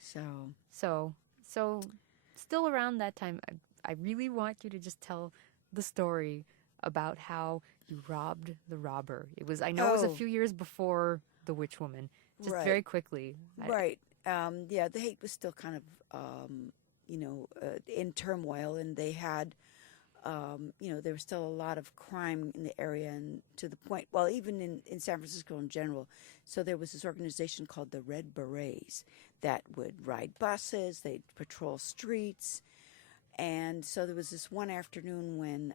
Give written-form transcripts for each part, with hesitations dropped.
So, So still around that time, I really want you to just tell the story about how you robbed the robber. I know it was a oh, few years before the witch woman. Just right, very quickly. right. Yeah, the hate was still kind of, in turmoil, and they had, there was still a lot of crime in the area, and to the point, well, even in San Francisco in general. So there was this organization called the Red Berets that would ride buses, they'd patrol streets. And so there was this one afternoon when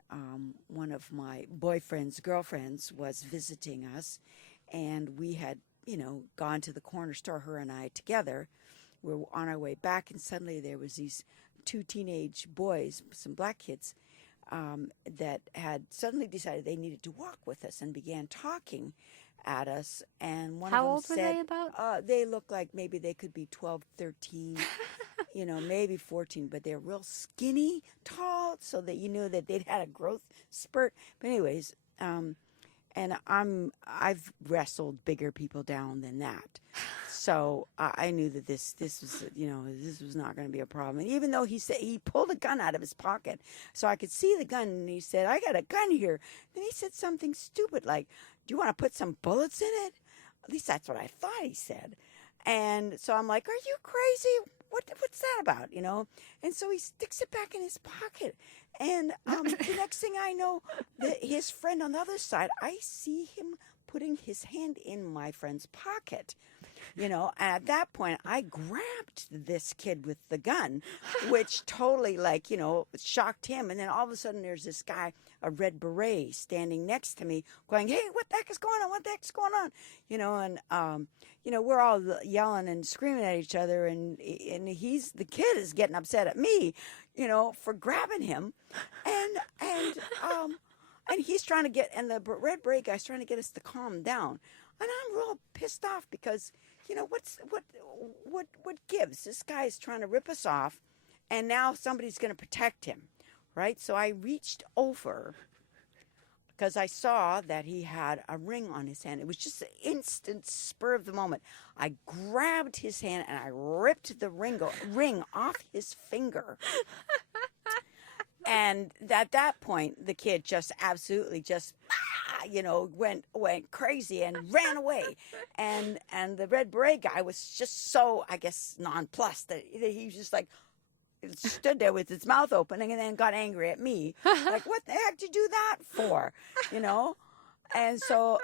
one of my boyfriend's girlfriends was visiting us, and we had, gone to the corner store, her and I together. We were on our way back, and suddenly there was these two teenage boys, some black kids, that had suddenly decided they needed to walk with us and began talking at us. And one of How them old were said, they about? they looked like maybe they could be 12, 13, maybe 14, but they're real skinny, tall, so that you knew that they'd had a growth spurt. But anyways, and I've wrestled bigger people down than that. So I knew that this was, this was not going to be a problem. And even though he said he pulled a gun out of his pocket, so I could see the gun, and he said, "I got a gun here." Then he said something stupid like, "Do you want to put some bullets in it?" At least that's what I thought he said. And so I'm like, "Are you crazy? What's that about?" And so he sticks it back in his pocket. And the next thing I know, his friend on the other side, I see him putting his hand in my friend's pocket. At that point, I grabbed this kid with the gun, which totally, shocked him. And then all of a sudden, there's this guy, a red beret, standing next to me, going, "Hey, what the heck is going on? What the heck is going on?" We're all yelling and screaming at each other, and the kid is getting upset at me, for grabbing him, and he's trying to and the red beret guy's trying to get us to calm down. And I'm real pissed off because, what gives? This guy's trying to rip us off, and now somebody's going to protect him, right? So I reached over because I saw that he had a ring on his hand. It was just an instant spur of the moment. I grabbed his hand and I ripped the ring off his finger. And at that point, the kid just absolutely went crazy and ran away. And the red beret guy was just so, I guess, nonplussed that he was just like, stood there with his mouth open and then got angry at me. Like, "What the heck did you do that for?" And so,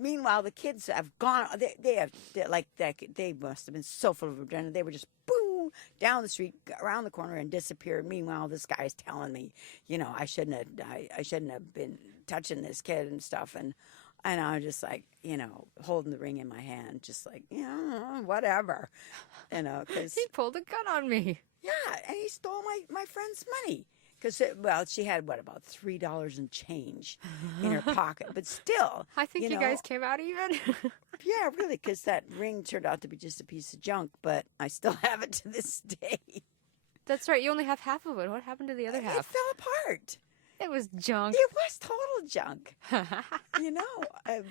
meanwhile, the kids have gone, they must have been so full of adrenaline. They were just boom, down the street, around the corner, and disappeared. Meanwhile, this guy's telling me, I shouldn't have been touching this kid and stuff. And I was just like, holding the ring in my hand, just like, whatever, because He pulled a gun on me. yeah, and he stole my friend's money. Because, she had, about $3 in change in her pocket. But still, I think you guys came out even. yeah, really, because that ring turned out to be just a piece of junk. But I still have it to this day. That's right. You only have half of it. What happened to the other half? It fell apart. It was junk. It was total junk.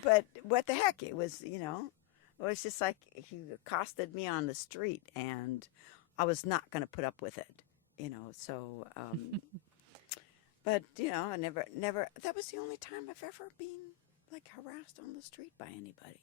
But what the heck? It was, it was just like he accosted me on the street, and I was not going to put up with it. So, but, I never, that was the only time I've ever been, harassed on the street by anybody.